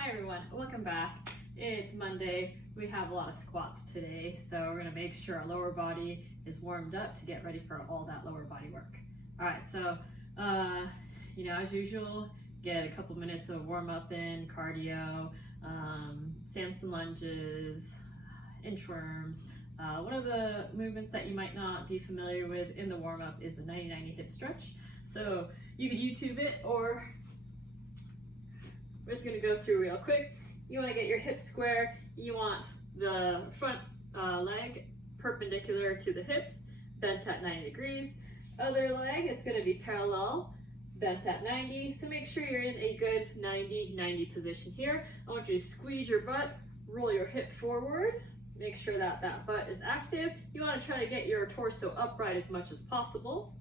Hi everyone, welcome back. It's Monday. We have a lot of squats today, so we're gonna make sure our lower body is warmed up to get ready for all that lower body work. All right, so as usual, get a couple minutes of warm up in cardio, Samson lunges, inchworms. One of the movements that you might not be familiar with in the warm up is the 90-90 hip stretch. So you can YouTube it, or we're just going to go through real quick. You want to get your hips square. You want the front leg perpendicular to the hips, bent at 90 degrees. Other leg, it's going to be parallel, bent at 90. So make sure you're in a good 90-90 position here. I want you to squeeze your butt, roll your hip forward. Make sure that that butt is active. You want to try to get your torso upright as much as possible.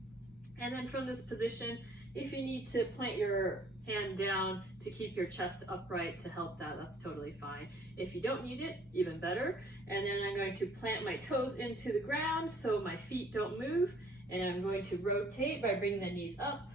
And then from this position, if you need to plant your hand down to keep your chest upright to help that, that's totally fine. If you don't need it, even better. And then I'm going to plant my toes into the ground so my feet don't move. And I'm going to rotate by bringing the knees up,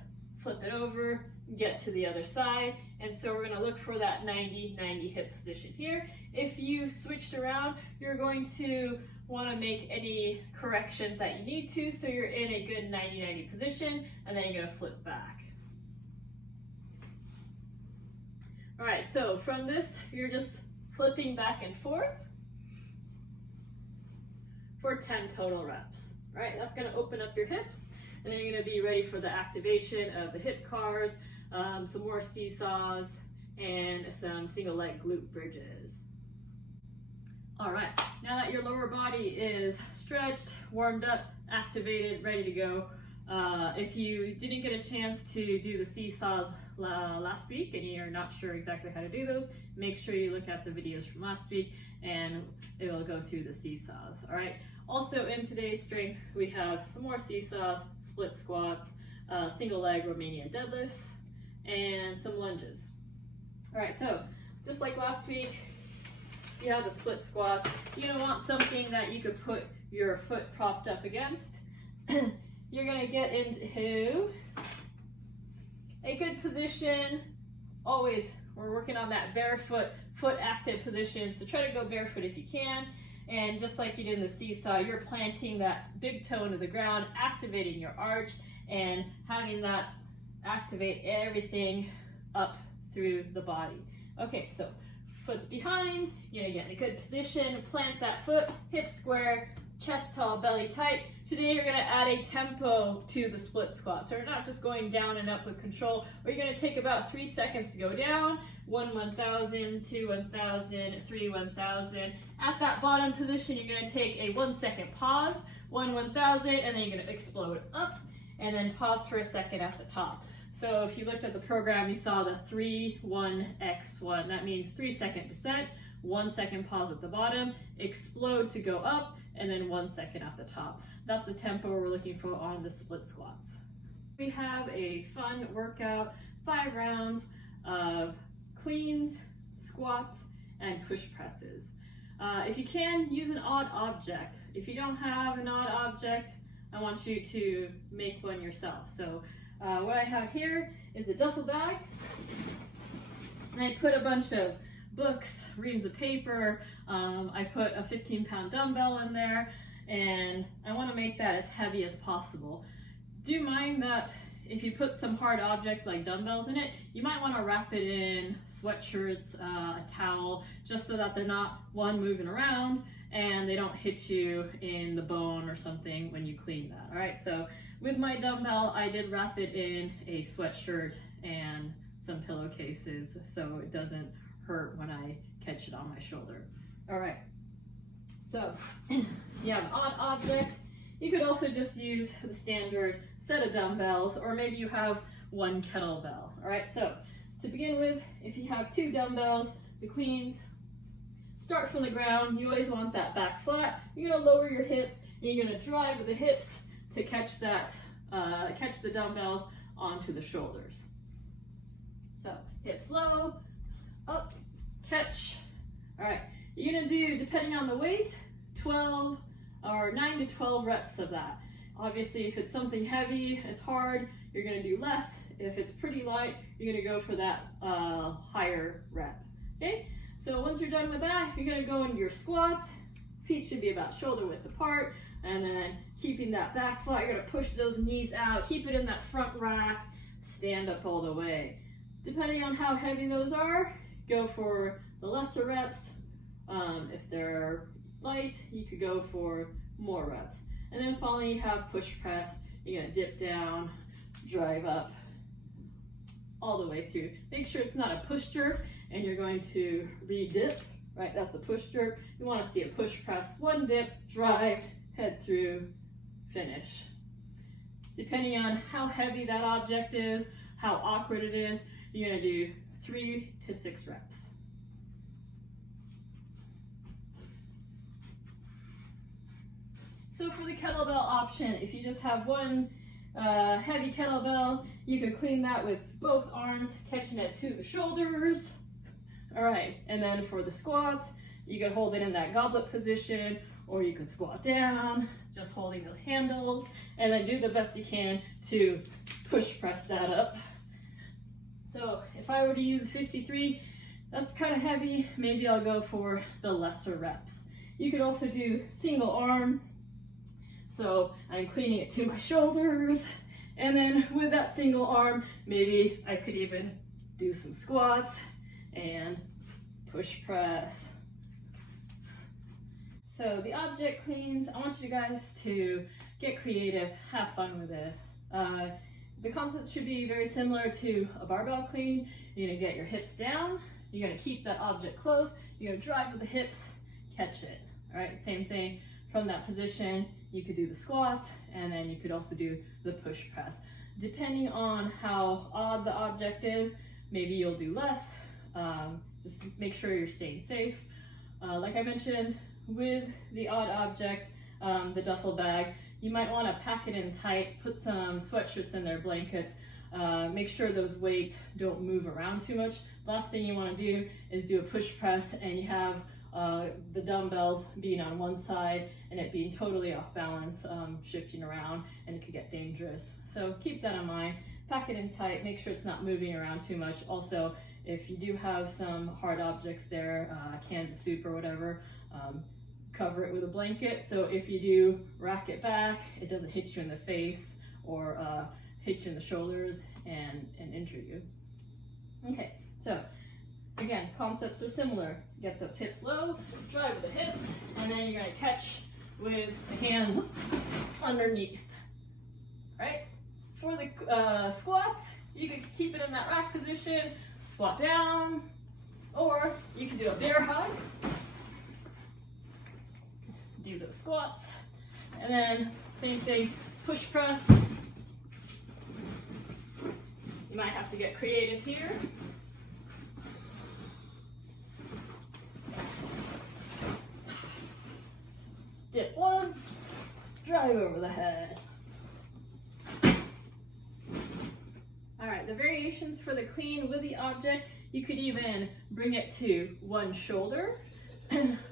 flip it over, get to the other side. And so we're going to look for that 90-90 hip position here. If you switched around, you're going to want to make any corrections that you need to, so you're in a good 90-90 position, and then you're going to flip back. All right, so from this, you're just flipping back and forth for 10 total reps. All right, that's going to open up your hips, and then you're going to be ready for the activation of the hip cars, some more seesaws, and some single leg glute bridges. All right, now that your lower body is stretched, warmed up, activated, ready to go, if you didn't get a chance to do the seesaws last week and you're not sure exactly how to do those, make sure you look at the videos from last week and it will go through the seesaws. All right, also in today's strength, we have some more seesaws, split squats, single leg Romanian deadlifts, and some lunges. All right, so just like last week, you have the split squats. You're gonna want something that you could put your foot propped up against. You're gonna get into a good position. Always, we're working on that barefoot, foot active position. So try to go barefoot if you can. And just like you did in the seesaw, you're planting that big toe into the ground, activating your arch, and having that activate everything up through the body. Okay, so foot's behind, you're gonna get in a good position, plant that foot, hips square, chest tall, belly tight. Today you're gonna add a tempo to the split squat. So you're not just going down and up with control, or you're gonna take about 3 seconds to go down, 1 1,000, 2 1,000, 3 1,000. At that bottom position, you're gonna take a 1 second pause, 1 1,000, and then you're gonna explode up, and then pause for a second at the top. So if you looked at the program, you saw the 3-1-X-1. That means 3 second descent, 1 second pause at the bottom, explode to go up, and then 1 second at the top. That's the tempo we're looking for on the split squats. We have a fun workout, 5 rounds of cleans, squats, and push presses. If you can, use an odd object. If you don't have an odd object, I want you to make one yourself. So what I have here is a duffel bag, and I put a bunch of books, reams of paper, I put a 15-pound dumbbell in there, and I want to make that as heavy as possible. Do mind that if you put some hard objects like dumbbells in it, you might want to wrap it in sweatshirts, a towel, just so that they're not, one, moving around, and they don't hit you in the bone or something when you clean that. All right, so with my dumbbell, I did wrap it in a sweatshirt and some pillowcases so it doesn't hurt when I catch it on my shoulder. All right, so you have an odd object. You could also just use the standard set of dumbbells, or maybe you have 1 kettlebell. All right, so to begin with, if you have 2 dumbbells, the cleans, start from the ground. You always want that back flat. You're gonna lower your hips, and you're gonna drive with the hips to catch that, catch the dumbbells onto the shoulders. So hips low, up, catch. All right, you're gonna do, depending on the weight, 12 or 9 to 12 reps of that. Obviously, if it's something heavy, it's hard, you're gonna do less. If it's pretty light, you're gonna go for that higher rep. So once you're done with that, you're gonna go into your squats. Feet should be about shoulder width apart, and then keeping that back flat, you're gonna push those knees out, keep it in that front rack, stand up all the way. Depending on how heavy those are, go for the lesser reps. If they're light, you could go for more reps. And then finally you have push press. You're gonna dip down, drive up, all the way through. Make sure it's not a push jerk, and you're going to re-dip, right? That's a push jerk. You wanna see a push press, one dip, drive, head through, finish. Depending on how heavy that object is, how awkward it is, you're gonna do 3 to 6 reps. So for the kettlebell option, if you just have one heavy kettlebell, you could clean that with both arms, catching it to the shoulders. All right, and then for the squats, you could hold it in that goblet position, or you could squat down, just holding those handles, and then do the best you can to push press that up. So if I were to use 53, that's kind of heavy, maybe I'll go for the lesser reps. You could also do single arm. So I'm cleaning it to my shoulders, and then with that single arm, maybe I could even do some squats and push press. So the object cleans, I want you guys to get creative, have fun with this. The concept should be very similar to a barbell clean. You're gonna get your hips down, you're gonna keep that object close, you're gonna drive with the hips, catch it. All right, same thing from that position. You could do the squats, and then you could also do the push press. Depending on how odd the object is, maybe you'll do less. Just make sure you're staying safe. Like I mentioned, with the odd object, the duffel bag, you might want to pack it in tight, put some sweatshirts in there, blankets. Make sure those weights don't move around too much. Last thing you want to do is do a push press and you have the dumbbells being on one side and it being totally off balance, shifting around, and it could get dangerous. So keep that in mind. Pack it in tight, make sure it's not moving around too much. Also, if you do have some hard objects there, cans of soup or whatever, cover it with a blanket. So if you do rack it back, it doesn't hit you in the face or hit you in the shoulders and injure you. Okay, so again, concepts are similar. Get those hips low, drive with the hips, and then you're gonna catch with the hands underneath. Right? For the squats, you can keep it in that rack position, squat down, or you can do a bear hug. Do those squats, and then same thing, push press. You might have to get creative here. Dip once, drive over the head. All right, the variations for the clean with the object, you could even bring it to one shoulder,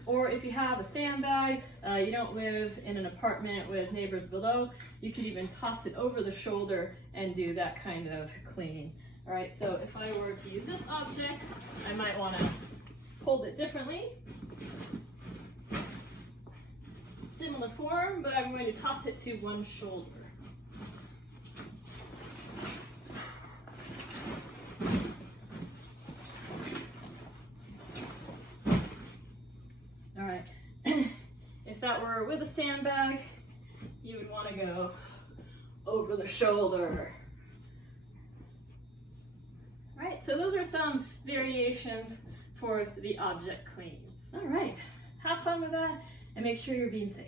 or if you have a sandbag, you don't live in an apartment with neighbors below, you could even toss it over the shoulder and do that kind of clean. All right, so if I were to use this object, I might want to hold it differently. Similar form, but I'm going to toss it to one shoulder. All right, if that were with a sandbag, you would want to go over the shoulder. All right, so those are some variations for the object cleans. All right, have fun with that and make sure you're being safe.